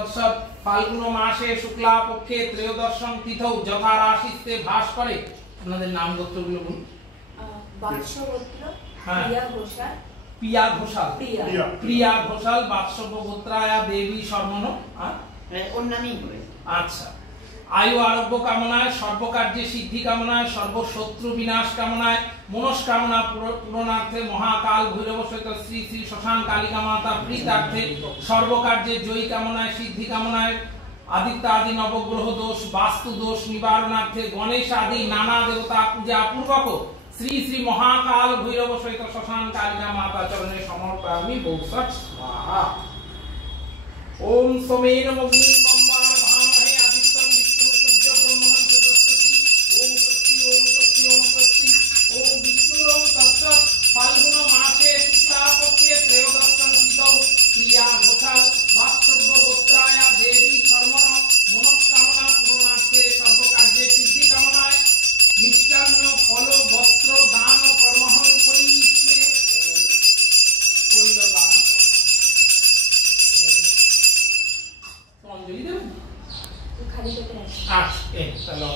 তৎসৎ ফাল্গুন মাসে শুক্লা পক্ষে ত্রয়োদশম তিথৌ যথা রাশিতে ভাস করে। আপনাদের নাম গোত্রগুলো বলুন। বাৎসগোত্র পিয়া ঘোষাল, প্রিয়া ঘোষাল, বাৎসব্য গোত্রায়া দেবী শর্মণ। ওর নামই আচ্ছা। আয়ু আরোগ্য কামনায়, সর্বকার্যে সিদ্ধি কামনায়, সর্বশত্রু বিনাশ কামনায়, মনস্কামনা পূরণার্থে, মহাকাল ভৈরব সহিত শ্রী শ্রী শ্মশান কালিকা মাতা প্রীতার্থে, সর্বকার্যে জয়ী কামনায়, সিদ্ধি কামনায়, আদিত্য আদি নবগ্রহ দোষ বাস্তু দোষ নিবারণার্থে, গণেশ আদি নানা দেবতা পূজা পূর্বক শ্রী শ্রী মহাকাল ভৈরব সহিত শ্মশান কালিকা মাতা চরণে সমর্পয়ামি বৌসৎ স্বাহা। ওম সোমেন অগ্নি মম্বার ভামহে আদিত্যং বিষ্ণু সূর্য ব্রহ্মণ চ বৃহস্পতি। ওম শক্তি ওম শক্তি ওম শক্তি। ওম বিষ্ণুরং তৎসৎ ফাল্গুন মাসে শুক্লা পক্ষে ত্রয়োদশম তিথৌ প্রিয়া ঘোষাল বাৎসব্য গোত্রায়া দেবী শর্মণ মনস্কামনা পূরণার্থে, সর্বকার্যে সিদ্ধি কামনায়, মিষ্টান্ন ফল বস্ত্র দান ও কর্মহং করিছে করিল দান। অঞ্জলি দেবেন খালি পেটে আছে। আচ্ছা, তাহলে